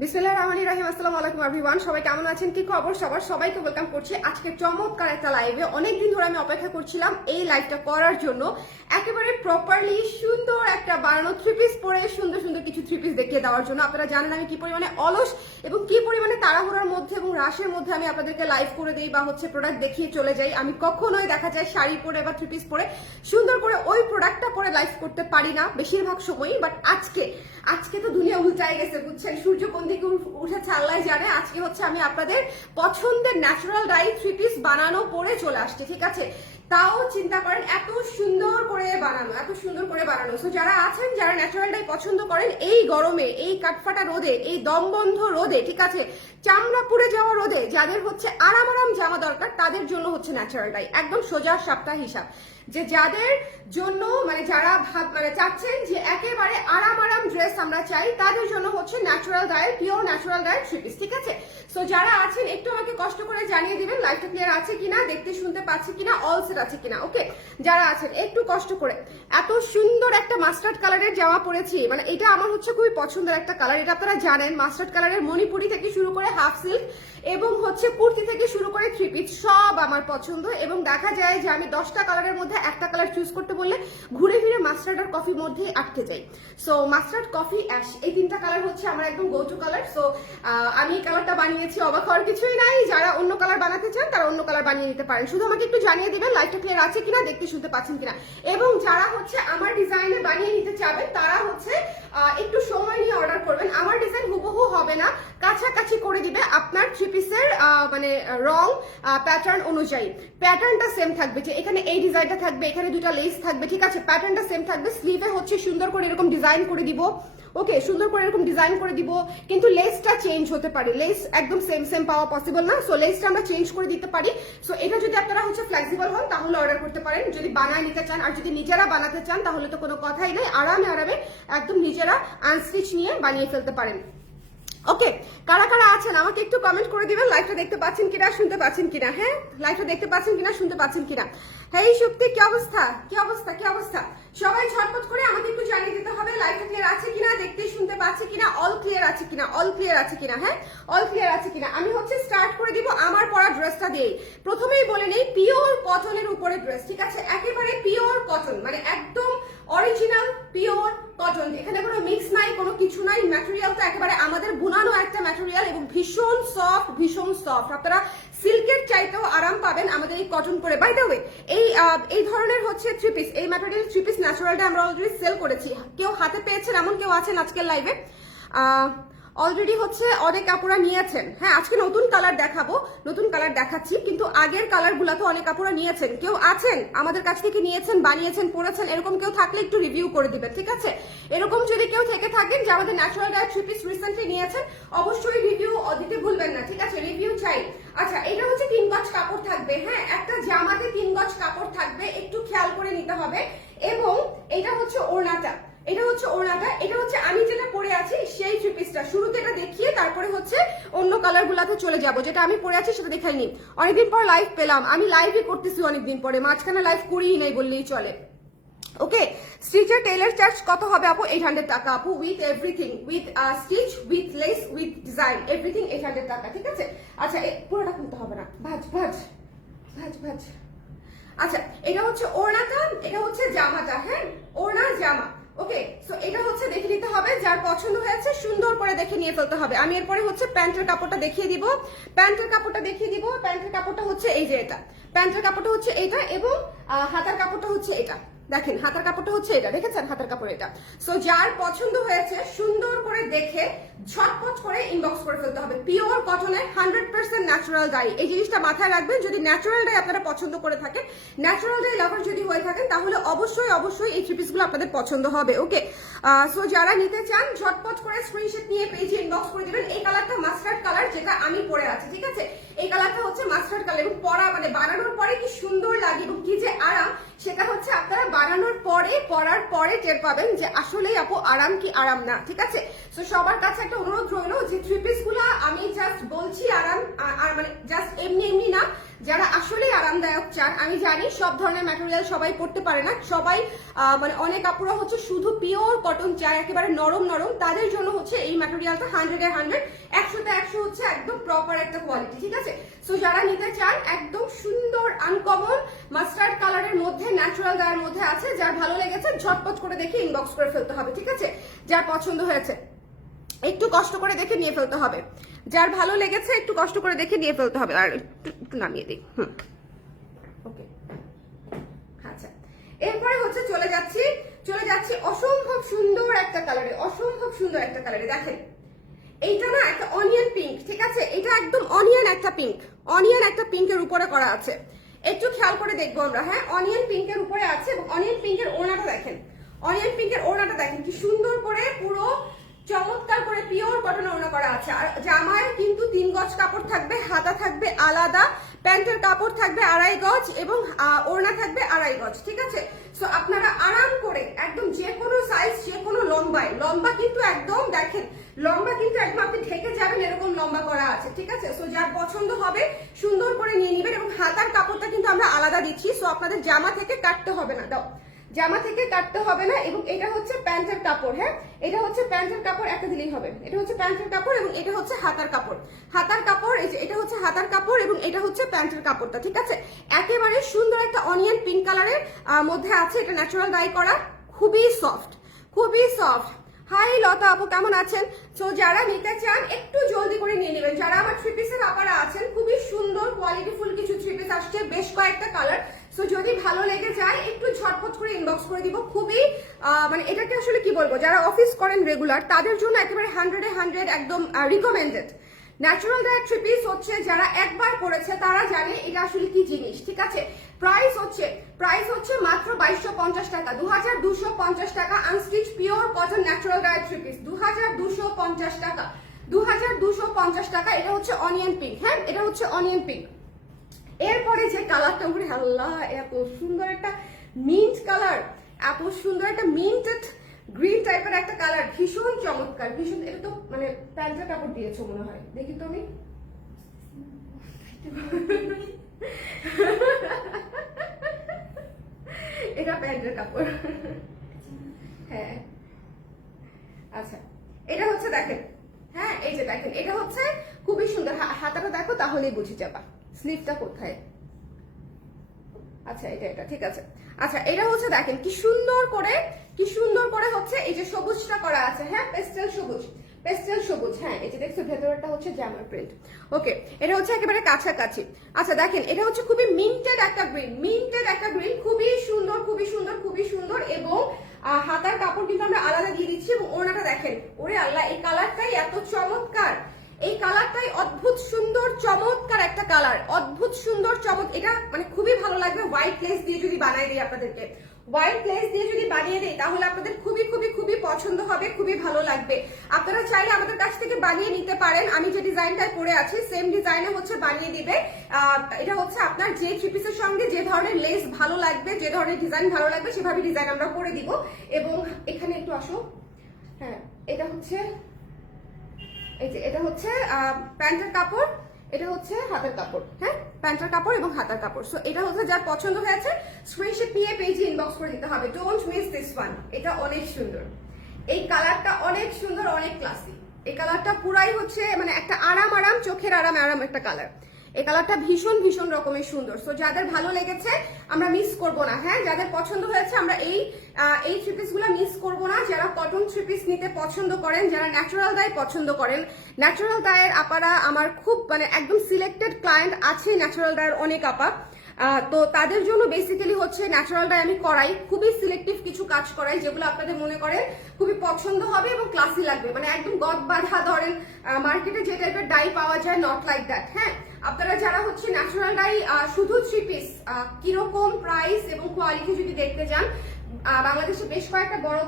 বিসমিল্লাহির রহমানির রহিম। আসসালামু আলাইকুম এভরিওয়ান, সবাই কেমন আছেন, কি খবর সবার? সবাইকে ওয়েলকাম করছি আজকে চমৎকার একটা লাইভে। অনেকদিন ধরে আমি অপেক্ষা করছিলাম এই লাইভটা করার জন্য। একেবারে প্রপারলি সুন্দর একটা বানানো থ্রি পিস পরে সুন্দর সুন্দর কিছু থ্রি পিস দেখিয়ে দেওয়ার জন্য। আপনারা জানেন আমি কি পরিমাণে অলস এবং কি পরিমাণে তাড়াহুড়ার মধ্যে এবং রাশের মধ্যে আমি আপনাদেরকে লাইভ করে দিই বা প্রোডাক্ট দেখিয়ে চলে যাই। আমি কখনোই দেখা যায় শাড়ি পরে বা থ্রি পিস পরে সুন্দর করে ওই প্রোডাক্টটা পরে লাইভ করতে পারি না বেশিরভাগ সময়ই। বাট আজকে তো দুনিয়া উল্টাই গেছে, বুঝছেন? সূর্য কোন দিকে উঠেছে আল্লাহ জানে। আজকে আমি আপনাদের পছন্দের ন্যাচারাল ডাই থ্রি পিস বানানো পরে চলে আসছে, ঠিক আছে? তাও চিন্তা করেন এত সুন্দর করে বানানো। সো যারা আছেন, যারা ন্যাচারাল ডাই পছন্দ করেন, এই গরমে, এই কাঠফাটা রোদে, এই দমবন্ধ রোদে, ঠিক আছে, চামড়া পুড়ে যাওয়া রোদে যাদের আরাম জামা দরকার, তাদের জন্য ন্যাচারাল ডাই। একদম সোজা সপ্তাহ হিসাব যে যাদের জন্য যারা চাচ্ছেন যে একেবারে আরাম ড্রেস আমরা চাই, তাদের জন্য natural die, pure natural die three piece, ঠিক আছে? সো যারা আছেন একটু আমাকে কষ্ট করে জানিয়ে দিবেন লাইভটা ক্লিয়ার আছে কিনা, দেখতে শুনতে পাচ্ছি কিনা, অল সেট আছে কিনা। ওকে, যারা আছেন একটু কষ্ট করে। এত সুন্দর একটা মাস্টার্ড কালারের জামা পরেছি, এটা আমার খুবই পছন্দের একটা কালার। এটা আপনারা জানেন, মাস্টার্ড কালারের মণিপুরি থেকে শুরু করে হাফ সিল্ক এবং কুর্তি থেকে শুরু করে থ্রি পিস সব আমার পছন্দ। এবং দেখা যায় যে আমি 10টা কালারের মধ্যে একটা কালার চুজ করতে বললে ঘুরে ফিরে মাস্টার্ড আর কফির মধ্যেই আটকে যাই। সো মাস্টার্ড, কফি, অ্যাশ, এই তিনটা কালার আমার একদম গো টু কালার। সো আমি এই কালারটা বানিয়েছি, অবাক হওয়ার কিছুই নাই। যারা অন্য কালার বানাতে চান তারা অন্য কালার বানিয়ে নিতে পারেন। শুধু আমাকে একটু জানিয়ে দিবেন লাইভটা ক্লিয়ার আছে কিনা, দেখতে শুনতে পাচ্ছেন কিনা। এবং যারা আমার ডিজাইনে বানিয়ে নিতে চাবেন তারা একটু সময় নিয়ে অর্ডার করবেন। আমার ডিজাইন হুবহু হবে না, কাছাকাছি করে দিবে আপনার থ্রি পিসের রং প্যাটার্ন অনুযায়ী। প্যাটার্নটা সেম থাকবে, যে এখানে এই ডিজাইনটা থাকবে, এখানে দুটো লেস থাকবে, ঠিক আছে? প্যাটার্নটা সেম থাকবে। স্লিভে সুন্দর করে এরকম ডিজাইন করে দিব। ওকে, সুন্দর করে এরকম ডিজাইন করে দিব, কিন্তু লেসটা চেঞ্জ হতে পারে। লেস একদম সেম পাওয়া পসিবল না। সো লেসটা আমরা চেঞ্জ করে দিতে পারি। সো এটা যদি আপনারা ফ্লেক্সিবল হন তাহলে অর্ডার করতে পারেন, যদি বানায় নিতে চান। আর যদি নিজেরা বানাতে চান তাহলে তো কোনো কথাই নেই, আরামে একদম নিজেরা আনস্টিচ নিয়ে বানিয়ে ফেলতে পারেন। ওকে, কারা কারা আছেন আমাকে একটু কমেন্ট করে দিবেন লাইভটা দেখতে পাচ্ছেন কিনা, শুনতে পাচ্ছেন কিনা। হ্যাঁ, লাইভটা দেখতে পাচ্ছেন কিনা, শুনতে পাচ্ছেন কিনা। হ্যাঁ শক্তি, কি অবস্থা? সবাই ঝটপট করে আমাকে একটু জানিয়ে দিতে হবে লাইভটা ক্লিয়ার আছে কিনা, দেখতে শুনতে পাচ্ছে কিনা, অল ক্লিয়ার আছে কিনা। হ্যাঁ, অল ক্লিয়ার আছে কিনা। আমি স্টার্ট করে দিব আমার পরা ড্রেসটা দিয়ে। প্রথমেই বলে নেই, পিওর কটনের উপরে ড্রেস, ঠিক আছে? একেবারে পিওর কটন, একদম অরিজিনাল পিওর কটন। এখানে কোনো মিক্স নাই, কোনো কিছু নাই। ম্যাটেরিয়ালটা একেবারে আমাদের বুনানো একটা ম্যাটেরিয়াল এবং ভীষণ সফট। আপনারা সিল্কের চাইতেও আরাম পাবেন আমাদের এই কটন পরে। বাই দ্য ওয়ে, এই ধরনের থ্রি পিস, এই ম্যাটেরিয়াল থ্রি পিস ন্যাচারালটা আমরা অলরেডি সেল করেছি। কেউ হাতে পেয়েছেন এমন কেউ আছেন আজকের লাইভে? অলরেডি অনেক আপুরা নিয়েছেন। হ্যাঁ, আজকে নতুন কালার দেখাচ্ছি, কিন্তু আগের কালারগুলো তো অনেক আপুরা নিয়েছেন। কেউ আছেন আমাদের কাছ থেকে নিয়েছেন, বানিয়েছেন, পরেছেন, এরকম কেউ থাকলে একটু রিভিউ করে দিবেন, ঠিক আছে? এরকম যদি কেউ থেকে থাকেন যে আমাদের natural die three piece recently নিয়েছেন, অবশ্যই রিভিউ দিতে ভুলবেন না, ঠিক আছে? রিভিউ চাই। আচ্ছা, এটা 3 গজ কাপড় থাকবে। হ্যাঁ, একটা জামাতে 3 গজ কাপড় থাকবে, একটু খেয়াল করে নিতে হবে। এবং এটা ওড়নাটা, এটা আমি যেটা পরে আছি সেই থ্রি পিসটা। শুরুতে এটা দেখিয়ে তারপরে অন্য কালার গুলাতে চলে যাব। যেটা আমি পরে আছি সেটা দেখাই নি। অনেকদিন পর লাইভ পেলাম, আমি লাইভই করতেছি অনেকদিন পরে, মাঝখানে লাইভ করিই নাই বললেই চলে। ওকে, স্টিচের টেইলার চার্জ কত হবে আপু? 800 টাকা আপু, with everything, with stitch, with less, with design, everything 800 টাকা, ঠিক আছে? আচ্ছা, পুরোটা খুলতে হবে না, ভাজ। আচ্ছা, এটা ওড়নাটা, এটা জামাটা। হ্যাঁ, ওড়না জামা। ওকে, সো এটা দেখে নিতে হবে। যার পছন্দ হয়েছে সুন্দর করে দেখে নিয়ে ফেলতে হবে। আমি এরপরে প্যান্টের কাপড়টা দেখিয়ে দিব। প্যান্টের কাপড়টা এই যে এটা, প্যান্টের কাপড়টা এটা, এবং হাতার কাপড়টা এটা। দেখেন, হাতার কাপড়টা এটা, দেখেছেন? হাতার কাপড় এটা। সো যার পছন্দ হয়েছে সুন্দর করে দেখে ঝটপট করে ইনবক্স করে ফেলতে হবে। পিওর কটনের 100% ন্যাচারাল ডাই, এই জিনিসটা মাথায় রাখবেন। যদি ন্যাচারাল ডাই আপনারা পছন্দ করে থাকেন, ন্যাচারাল ডাই লাভার যদি হয়ে থাকেন, তাহলে অবশ্যই এই থ্রি পিসগুলো আপনাদের পছন্দ হবে। ওকে, সো যারা নিতে চান ঝটপট করে স্ক্রিনশট নিয়ে পেজে ইনবক্স করে দিবেন। এই কালারটা মাস্টার্ড কালার, যেটা আমি পরে আছি, ঠিক আছে? এই কালারটা মাস্টার্ড কালার, এবং বানানোর পরে কি সুন্দর লাগে এবং কি যে আরাম, সেটা আপনারা বানানোর পরে, পরার পরে টের পাবেন যে আসলেই আপু আরাম কি আরাম না, ঠিক আছে? সো সবার কাছে একটা অনুরোধ রইলো যে থ্রি পিস গুলা আমি জাস্ট বলছি আরাম, আর জাস্ট এমনি না, যারা আসলেই আরামদায়ক চান, আমি জানি সব ধরনের ম্যাটেরিয়াল সবাই পড়তে পারে না, সবাই মানে অনেক আপুরা হচ্ছে শুধু পিওর কটন চায়, একেবারে নরম নরম, তাদের জন্য হচ্ছে এই ম্যাটেরিয়ালটা 100-এ 100, 100-তে 100 হচ্ছে একদম প্রপার একটা কোয়ালিটি, ঠিক আছে? সো যারা নিতে চান একদম সুন্দর আনকমন মাস্টার্ড কালারের মধ্যে, ন্যাচারাল গায়ের মধ্যে আছে, যার ভালো লেগেছে ঝটপট করে দেখে ইনবক্স করে ফেলতে হবে, ঠিক আছে? যার পছন্দ হয়েছে একটু কষ্ট করে দেখে নিয়ে ফেলতে হবে, যার ভালো লেগেছে একটু কষ্ট করে দেখে নিয়ে ফেলতে হবে। আর একটু নামিয়ে দিই। ওকে, আচ্ছা, এরপরে হচ্ছে চলে যাচ্ছি অসম্ভব সুন্দর একটা কালারে, অসম্ভব সুন্দর একটা কালারে। দেখেন এইটা না একটা অনিয়ন পিঙ্ক, ঠিক আছে? এটা একদম অনিয়ন একটা পিঙ্ক, অনিয়ন একটা পিঙ্কের উপরে করা আছে, একটু খেয়াল করে দেখবো আমরা। হ্যাঁ, অনিয়ন পিঙ্কের উপরে আছে এবং অনিয়ন পিঙ্কের ওড়নাটা দেখেন, অনিয়ন পিঙ্কের ওড়নাটা দেখেন কি সুন্দর করে পুরো চমৎকার করে পিওর কটন ওড়না করা আছে। আর জামায় কিন্তু 3 গজ কাপড় থাকবে, হাতা থাকবে আলাদা, প্যান্টের কাপড় থাকবে 2.5 গজ এবং ওড়না থাকবে 2.5 গজ, ঠিক আছে? সো আপনারা আরাম করে একদম যে কোনো সাইজ, যে কোনো লম্বায়, লম্বা কিন্তু একদম দেখেন, লম্বা কিন্তু একদম আপনি ঢেকে যাবেন এরকম লম্বা করা আছে, ঠিক আছে? সো যার পছন্দ হবে সুন্দর করে নিয়ে নেবেন। এবং হাতার কাপড়টা কিন্তু আমরা আলাদা দিচ্ছি, সো আপনাদের জামা থেকে কাটতে হবে না, দাও জামা থেকে কাটতে হবে না। এবং এটা হচ্ছে প্যান্টের কাপড়, হ্যাঁ এটা হচ্ছে প্যান্টের কাপড়, একটা দিলেই হবে। এটা হচ্ছে প্যান্টের কাপড় এবং এটা হচ্ছে হাতার কাপড়, হাতার কাপড়, এই যে এটা হচ্ছে হাতার কাপড় এবং এটা হচ্ছে প্যান্টের কাপড়টা, ঠিক আছে? একেবারে সুন্দর একটা অনিয়ন পিঙ্ক কালারের মধ্যে আছে, এটা ন্যাচারাল ডাই করা, খুবই সফট, খুবই সফট। হাই লতা আপু, কেমন আছেন? সো যারা নিতে চান একটু জলদি করে নিয়ে নেবেন। যারা আমার 3 পিসের আপারা আছেন, খুবই সুন্দর কোয়ালিটিফুল কিছু 3 পিস আসছে, বেশ কয়েকটা কালার। সো যদি ভালো লেগে যায় একটু ঝটপট করে ইনবক্স করে দিব। খুবই মানে এটাকে আসলে কি বলবো, যারা অফিস করেন রেগুলার তাদের জন্য একেবারে 100-এ 100 একদম রিকমেন্ডেড। ন্যাচারাল ডাই 3 পিস হচ্ছে যারা একবার পরেছে তারা জানে এটা আসলে কি জিনিস, ঠিক আছে? প্রাইস হচ্ছে মাত্র 2250 টাকা, 2250 টাকা, unstitch pure cotton natural die 3 piece 2250 টাকা, 2250 টাকা। এটা হচ্ছে অনিয়ন পিঙ্ক, হ্যাঁ এটা হচ্ছে অনিয়ন পিঙ্ক। এরপরে যে কালারটা, উপরে আল্লাহ এত সুন্দর একটা মিন্ট কালার, এত সুন্দর একটা মিন্টেড গ্রিন টাইপের একটা কালার, ভীষণ চমৎকার, ভীষণ। এটা তো মানে প্যান্টের কাপড় দিয়েছো মনে হয়, দেখি তো আমি। এটা প্যান্টের কাপড়, হ্যাঁ আচ্ছা। এটা হচ্ছে দেখেন, হ্যাঁ এই যে দেখেন, এটা হচ্ছে খুবই সুন্দর। হাতাটা দেখো তাহলেই বুঝে যাবা স্লিভটা কোথায়। আচ্ছা এটা ঠিক আছে। আচ্ছা এটা হচ্ছে দেখেন কি সুন্দর করে হচ্ছে এই যে সবুজটা করা আছে, হ্যাঁ পেস্টেল সবুজ, হ্যাঁ এই যে দেখছো ভেতরটা হচ্ছে জামার প্রিন্ট। ওকে, এটা হচ্ছে একেবারে কাছাকাছি। আচ্ছা দেখেন এটা হচ্ছে খুবই মিন্টেড একটা গ্রিন, খুবই সুন্দর এবং হাতার কাপড় কিন্তু আমরা আলাদা দিয়ে দিচ্ছি। এবং ওড়নাটা দেখেন, ওরে আল্লাহ এই কালারটাই এত চমৎকার, এই কালারটাই অদ্ভুত সুন্দর চমৎকার একটা কালার, অদ্ভুত সুন্দর এটা মানে খুবই ভালো লাগবে। হোয়াইট লেস দিয়ে যদি বানিয়ে দিই আপনাদেরকে, হোয়াইট লেস দিয়ে যদি বানিয়ে দিই তাহলে আপনাদের খুবই পছন্দ হবে, খুবই ভালো লাগবে। আপনারা চাইলে আমাদের কাছ থেকে বানিয়ে নিতে পারেন, আমি যে ডিজাইনটা করে আছি সেম ডিজাইনে হচ্ছে বানিয়ে দিবে। এটা হচ্ছে আপনার যে 3 পিসের সঙ্গে যে ধরনের লেস ভালো লাগবে, যে ধরনের ডিজাইন ভালো লাগবে সেভাবে ডিজাইন আমরা করে দিব। এবং এখানে একটু আসো, হ্যাঁ এটা হচ্ছে এই যে এটা হচ্ছে প্যান্টের কাপড়, এটা হচ্ছে হাতের কাপড়, হ্যাঁ প্যান্টের কাপড় এবং হাতের কাপড়। সো এটা হচ্ছে যার পছন্দ হয়েছে স্ক্রিনশট নিয়ে পেজে ইনবক্স করে দিতে হবে। ডোন্ট মিস দিস ওয়ান, এটা অনেক সুন্দর, এই কালারটা অনেক সুন্দর, অনেক ক্লাসি। এই কালারটা পুরাই হচ্ছে মানে একটা আরাম চোখের আরাম একটা কালার। এই কালারটা ভীষণ রকমের সুন্দর। সো যাদের ভালো লেগেছে আমরা মিস করব না, হ্যাঁ যাদের পছন্দ হয়েছে আমরা এই 3 পিস গুলা মিস করব না। যারা কটন 3 পিস নিতে পছন্দ করেন, যারা ন্যাচারাল ডাই পছন্দ করেন, ন্যাচারাল ডাইয়ের আপারা আমার খুব মানে একদম সিলেক্টেড ক্লায়েন্ট আছে, ন্যাচারাল ডাইয়ের অনেক আপা, তো তাদের জন্য বেসিক্যালি হচ্ছে ন্যাচারাল ডাই আমি করাই, খুবই সিলেক্টিভ কিছু কাজ করাই যেগুলো আপনাদের মনে করেন খুবই পছন্দ হবে এবং ক্লাসি লাগবে। মানে একদম গদ বাঁধা ধরেন মার্কেটে যে টাইপের ডাই পাওয়া যায়, নট লাইক দ্যাট। হ্যাঁ আপনারা যারা হচ্ছে ন্যাচারাল ডাই শুধু 3 পিস কিরকম প্রাইস এবং কোয়ালিটি যদি দেখতে চান, বাংলাদেশে বেশ কয়েকটা বড়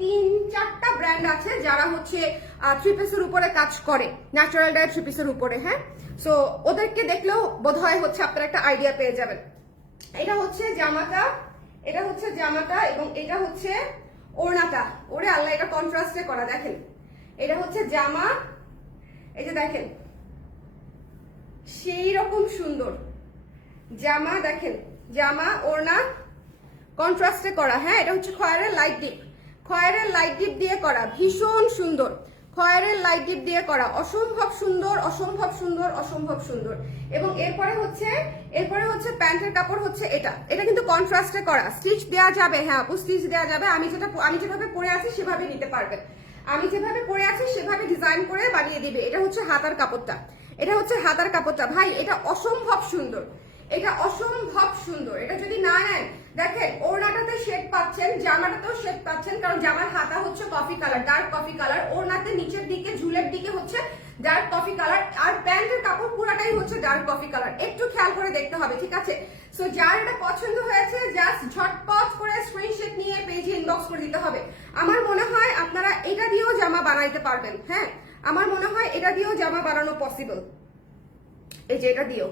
3-4টা ব্র্যান্ড আছে যারা হচ্ছে 3 পিসের উপরে কাজ করে, ন্যাচারাল ডাই 3 পিসের উপরে। হ্যাঁ সো ওদেরকে দেখলেও বোধহয় হচ্ছে আপনারা একটা আইডিয়া পেয়ে যাবেন। এটা হচ্ছে জামাটা, এবং এটা হচ্ছে ওড়নাটা। ওরে আল্লাহ এটা কন্ট্রাস্টে করা, দেখেন এটা হচ্ছে জামা, এই যে দেখেন সেই রকম সুন্দর, জামা দেখেন, জামা ওড়না কন্ট্রাস্টে করা। হ্যাঁ, এটা হচ্ছে খয়েরের লাইট ডিপ, খয়েরের লাইট ডিপ দিয়ে করা, ভীষণ সুন্দর। খয়েরের লাইট ডিপ দিয়ে করা, অসম্ভব সুন্দর, অসম্ভব সুন্দর, অসম্ভব সুন্দর। এবং এরপরে হচ্ছে প্যান্টের কাপড় হচ্ছে এটা, এটা কিন্তু কন্ট্রাস্টে করা, স্টিচ দেওয়া যাবে। হ্যাঁ আপু, স্টিচ দেওয়া যাবে। আমি যেভাবে পরে আছি সেভাবে নিতে পারবেন, আমি যেভাবে পরে আছি সেভাবে ডিজাইন করে বানিয়ে দিবে। এটা হচ্ছে হাতার কাপড়টা, এটা হচ্ছে হাতার কাপড়টা। ভাই এটা অসম্ভব সুন্দর, এটা অসম্ভব সুন্দর। এটা যদি না নেন, দেখেন ওড়নাটাতে শেড পাচ্ছেন, জামাটাতেও শেড পাচ্ছেন, কারণ জামার হাতা হচ্ছে coffee colour, dark coffee colour, ওড়নাতে নিচের দিকে ঝুলের দিকে হচ্ছে ডার্ক কফি কালার, আর প্যান্টের কাপড় পুরাটাই হচ্ছে ডার্ক কফি কালার। একটু খেয়াল করে দেখতে হবে, ঠিক আছে? সো যার এটা পছন্দ হয়েছে জাস্ট ঝটপট করে স্ক্রিনশট নিয়ে পেজে ইনবক্স করে দিতে হবে। আমার মনে হয় আপনারা এটা দিয়েও জামা বানাইতে পারবেন। হ্যাঁ, আমার মনে হয় এটা দিয়েও জামা বানানো পসিবল। এই যে এটা দিয়েও,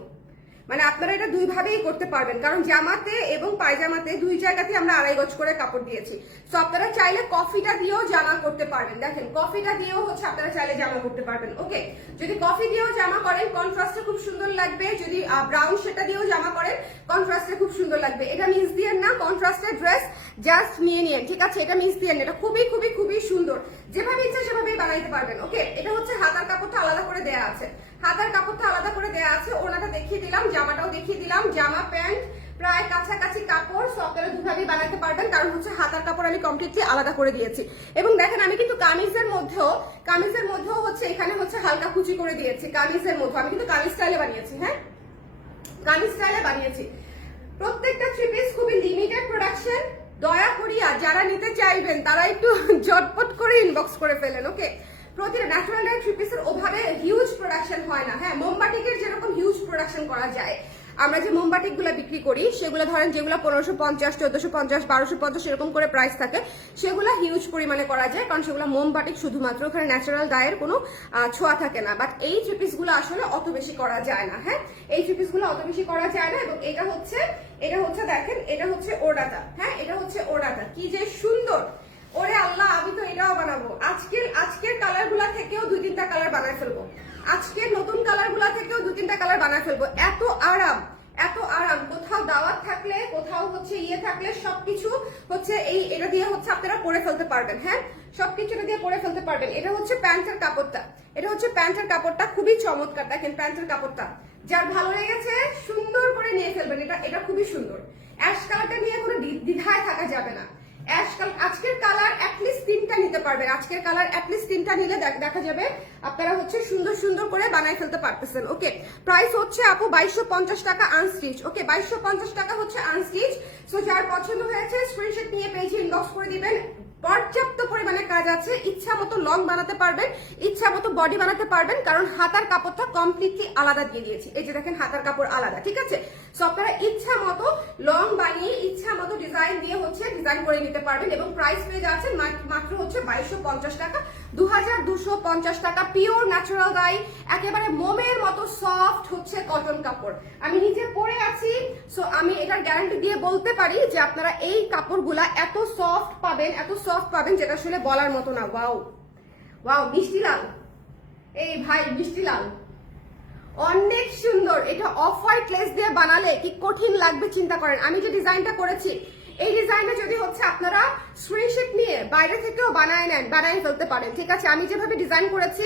মানে আপনারা এটা দুই ভাবেই করতে পারবেন, কারণ জামাতে এবং পায়জামাতে দুই জায়গাতে আমরা 2.5 গজ করে কাপড় দিয়েছি। তো আপনারা চাইলে কফিটা দিয়েও জামা করতে পারবেন। দেখেন কফিটা দিয়েও হচ্ছে আপনারা চাইলে জামা করতে পারবেন। ওকে, যদি কফি দিয়েও জামা করেন কন্ট্রাস্টে খুব সুন্দর লাগবে, যদি ব্রাউন সেটা দিয়েও জামা করেন কন্ট্রাস্টে খুব সুন্দর লাগবে। এটা মিস দিয়েন না, কন্ট্রাস্টের ড্রেস জাস্ট নিয়ে নিন, ঠিক আছে? এটা মিস দিয়েন, এটা খুবই খুবই খুবই সুন্দর, যেভাবে ইচ্ছা সেভাবেই বানাইতে পারবেন। ওকে, এটা হচ্ছে হাতার কাপড়টা আলাদা করে দেয়া আছে, হাতার কাপড়টা আলাদা করে দেয়া আছে, ওনাটা দেখিয়ে দিলাম, জামাটাও দেখিয়ে দিলাম। জামা প্যান্ট প্রায় কাছাকাছি কাপড়, সো আপনারা দুভাবেই বানাতে পারবেন, কারণ হচ্ছে হাতার কাপড় আমি কমপ্লিটলি আলাদা করে দিয়েছি। এবং দেখেন আমি কিন্তু কামিজের মধ্যেও হচ্ছে এখানে হচ্ছে হালকা কুচি করে দিয়েছি। কামিজের মধ্যে আমি কিন্তু কামিজ স্টাইলে বানিয়েছি। হ্যাঁ, কামিজ স্টাইলে বানিয়েছি। প্রত্যেকটা থ্রি পিস খুবই লিমিটেড প্রোডাকশন, দয়া করিয়া যারা নিতে চাইবেন তারা একটু ঝটপট করে ইনবক্স করে ফেলেন। ওকে, প্রতিটা ন্যাচারাল ডাই থ্রি পিসের ওভাবে হিউজ প্রোডাকশন হয় না। হ্যাঁ, মোমবাটিকের যেরকম হিউজ প্রোডাকশন করা যায়, আমরা যে মোমবাটিক গুলা বিক্রি করি সেগুলো ধরেন যেগুলো 1550, 1450, 1250 এরকম করে প্রাইস থাকে, সেগুলো হিউজ পরিমাণে করা যায়, কারণ সেগুলো মোমবাটিক শুধুমাত্র, ওখানে ন্যাচারাল ডায়ের কোনো ছোঁয়া থাকে না। বাট এই থ্রি পিস গুলো আসলে অত বেশি করা যায় না। হ্যাঁ, এই থ্রি পিস গুলো অত বেশি করা যায় না। এবং এটা হচ্ছে দেখেন, এটা হচ্ছে ওড়নাটা। হ্যাঁ, এটা হচ্ছে ওড়নাটা, কি যে সুন্দর। ওরে আল্লাহ, আমি তো এটাও বানাবো। আজকের কালার গুলা থেকেও 2-3টা কালার বানায় ফেলবো, আজকের নতুন কালার গুলা থেকেও 2-3টা কালার বানায় ফেলবো। এত আরাম, এত আরাম। কোথাও দাওয়াত থাকলে, কোথাও হচ্ছে থাকলে সবকিছু হচ্ছে এটা দিয়ে হচ্ছে আপনারা পরে ফেলতে পারবেন। হ্যাঁ, সবকিছু এটা দিয়ে পরে ফেলতে পারবেন। এটা হচ্ছে প্যান্টের কাপড়টা, এটা হচ্ছে প্যান্টের কাপড়টা, খুবই চমৎকার। দেখেন প্যান্টের কাপড়টা যার ভালো লেগেছে সুন্দর করে নিয়ে ফেলবেন। এটা খুবই সুন্দর। অ্যাশ কালারটা নিয়ে কোনো দ্বিধায় থাকা যাবে না। আজকের কালার অ্যাটলিস্ট 3টা নিতে পারবেন, আজকের কালার অ্যাটলিস্ট 3টা নিলে দেখা যাবে আপনারা হচ্ছে সুন্দর সুন্দর করে বানাই ফেলতে পারতেছেন। ওকে, প্রাইস হচ্ছে আপু 2250 টাকা আনস্টিচ। ওকে, 2250 টাকা হচ্ছে আনস্টিচ। সো যার পছন্দ হয়েছে স্ক্রিনশট নিয়ে পেজে ইনবক্স করে দিবেন। পর্যাপ্ত পরিমাণে কাজ আছে, ইচ্ছা মতো লং বানাতে পারবেন, ইচ্ছা মতো বডি বানাতে পারবেন, কারণ হাতার কাপড়টা কমপ্লিটলি আলাদা দিয়ে দিয়েছি। এই যে দেখেন হাতার কাপড় আলাদা, ঠিক আছে? সো আপনারা ইচ্ছা মতো লং বানিয়ে ইচ্ছা মতো ডিজাইন দিয়ে হচ্ছে ডিজাইন করে নিতে পারবেন। এবং প্রাইস পেয়ে যাচ্ছেন মাত্র হচ্ছে 2250 টাকা, 2250 টাকা। পিওর ন্যাচারাল ডাই, একেবারে মোমের মতো সফট হচ্ছে কটন কাপড়। আমি নিজে পরে আছি, সো আমি এটার গ্যারান্টি দিয়ে বলতে পারি যে আপনারা এই কাপড়গুলা এত সফট পাবেন যেটা আসলে বলার মতো না। ওয়াও ওয়াও, মিষ্টি লাল, এই ভাই মিষ্টি লাল অনেক সুন্দর। এটা অফ হোয়াইট লেস দিয়ে বানালে কি কঠিন লাগবে চিন্তা করেন। আমি যে ডিজাইনটা করেছি, এই ডিজাইনে যদি হচ্ছে আপনারা স্ক্রিনশট নিয়ে বাইরে থেকেও বানিয়ে ফেলতে পারেন, ঠিক আছে? আমি যেভাবে ডিজাইন করেছি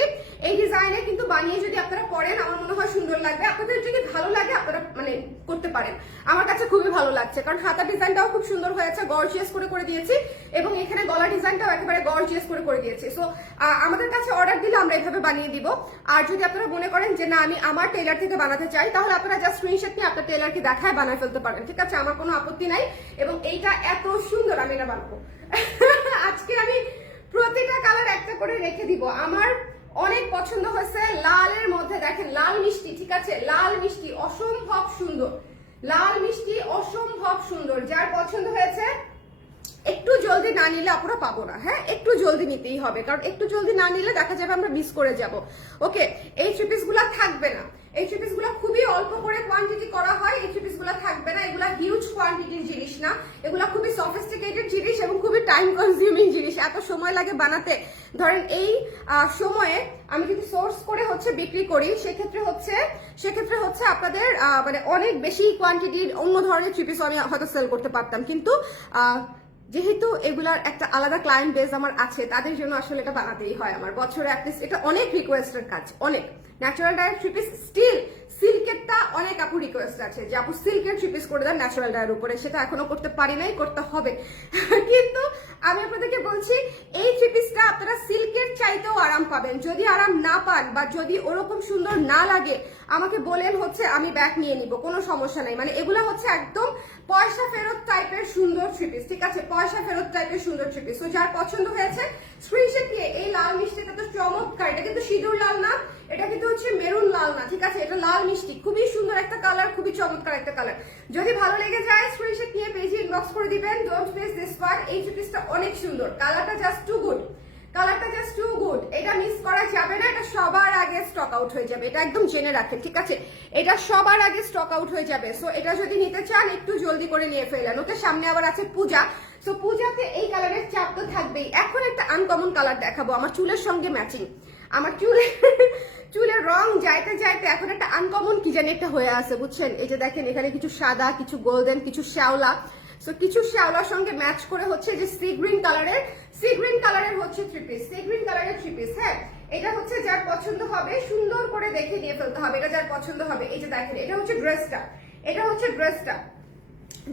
এই ডিজাইনে কিন্তু বানিয়ে যদি আপনারা পরেন আমার মনে হয় সুন্দর লাগবে। আপনাদের যদি ভালো লাগে আপনারা মানে করতে পারেন। আমার কাছে খুবই ভালো লাগছে, কারণ হাতা ডিজাইনটাও খুব সুন্দর হয়েছে, গর্জিয়াস করে দিয়েছি, এবং এখানে গলা ডিজাইনটাও একেবারে গর্জিয়াস করে দিয়েছি। সো আমাদের কাছে অর্ডার দিলে আমরা এভাবে বানিয়ে দিব। আর যদি আপনারা মনে করেন যে না আমি আমার টেলার থেকে বানাতে চাই, তাহলে আপনারা জাস্ট স্ক্রিনশট নিয়ে আপনার টেলারকে দেখায় বানায় ফেলতে পারেন, ঠিক আছে? আমার কোনো আপত্তি নাই। এবং এইটা এত সুন্দর, আমি এটা বানাবো। আজকে আমি প্রতিটা কালার একটা করে রেখে দিব। আমার অনেক পছন্দ হয়েছে লালের মধ্যে, দেখেন লাল মিষ্টি, ঠিক আছে? লাল মিষ্টি অসম্ভব সুন্দর, লাল মিষ্টি অসম্ভব সুন্দর। যার পছন্দ হয়েছে একটু জলদি না নিলে আপনারা পাবো না। হ্যাঁ, একটু জলদি নিতেই হবে, কারণ একটু জলদি না নিলে দেখা যাবে আমরা মিস করে যাব। ওকে, এই থ্রি পিস গুলা থাকবে না, এই থ্রি পিস গুলা খুবই অল্প করে কোয়ান্টিটি করা হয়, এই থ্রি পিস গুলা থাকবে না। এগুলা হিউজ কোয়ান্টিটির জিনিস না, এগুলা খুবই সফিস্টিকেটেড জিনিস এবং খুবই টাইম কনজিউমিং জিনিস, এত সময় লাগে বানাতে। ধরেন এই সময়ে আমি যদি সোর্স করে হচ্ছে বিক্রি করি, সেক্ষেত্রে হচ্ছে আপনাদের মানে অনেক বেশি কোয়ান্টিটির অন্য ধরনের থ্রি পিস আমি হয়তো সেল করতে পারতাম, কিন্তু যেহেতু এগুলার একটা আলাদা ক্লায়েন্ট বেস আমার আছে, তাদের জন্য আসলে এটা বানাতেই হয় আমার। বছরে অ্যাটলিস্ট এটা অনেক রিকোয়েস্টের কাজ, অনেক। Natural Dyer three piece still সিল্কেরটা অনেক আপু রিকোয়েস্ট আছে যে আপু সিল্কের থ্রি পিস করে দেন ন্যাচারাল ডায়ের উপরে, সেটা এখনো করতে পারি নাই, করতে হবে। কিন্তু আমি আপনাদেরকে বলছি এই থ্রি পিসটা আপনারা সিল্কের চাইতেও আরাম পাবেন। যদি আরাম না পান বা যদি ওরকম সুন্দর না লাগে আমাকে বলেন, হচ্ছে আমি ব্যাক নিয়ে নিব, কোনো সমস্যা নাই। মানে এগুলো হচ্ছে একদম পয়সা ফেরত টাইপের সুন্দর থ্রি পিস, ঠিক আছে, পয়সা ফেরত টাইপের সুন্দর থ্রি পিস। তো যার পছন্দ হয়েছে স্ক্রিনশট দিয়ে, এই লাল মিষ্টিটা তো চমৎকার, এটা কিন্তু সিঁদুর লাল না, এটা কিন্তু হচ্ছে মেরুন লাল না, ঠিক আছে, এটা লাল মিষ্টি, খুবই সুন্দর একটা কালার, খুবই চমৎকার একটা কালার। যদি ভালো লেগে যায় স্ক্রিনশট নিয়ে পেজে ইনবক্স করে দিবেন, ডোন্ট মিস দিস ওয়ান। এই থ্রি পিসটা অনেক সুন্দর, কালারটা জাস্ট টু গুড, কালারটা জাস্ট টু গুড, এটা মিস করা যাবে না, এটা সবার আগে স্টক আউট হয়ে যাবে, এটা একদম জেনে রাখেন, ঠিক আছে, এটা সবার আগে স্টক আউট হয়ে যাবে। সো এটা যদি নিতে চান একটু জলদি করে নিয়ে ফেলেন, ওতে সামনে আবার আছে পূজা। সো পূজাতে এই কালারের চাপ তো থাকবেই। এখন একটা আনকমন কালার দেখাবো, আমার চুলের সঙ্গে ম্যাচিং, আমার চুলের রং যাইতে যাইতে এখন একটা আনকমন কি জানি একটা হয়ে আছে, বুঝছেন। এই যে দেখেন এখানে কিছু সাদা, কিছু গোল্ডেন, কিছু শ্যাওলা। সো কিছু শ্যাওলার সঙ্গে ম্যাচ করে হচ্ছে যে সি গ্রিন কালারের হচ্ছে থ্রি পিস, সি গ্রিন কালারের থ্রি পিস। হ্যাঁ, এটা হচ্ছে যার পছন্দ হবে সুন্দর করে দেখে নিয়ে ফেলতে হবে, এটা যার পছন্দ হবে। এই যে দেখেন এটা হচ্ছে ড্রেসটা,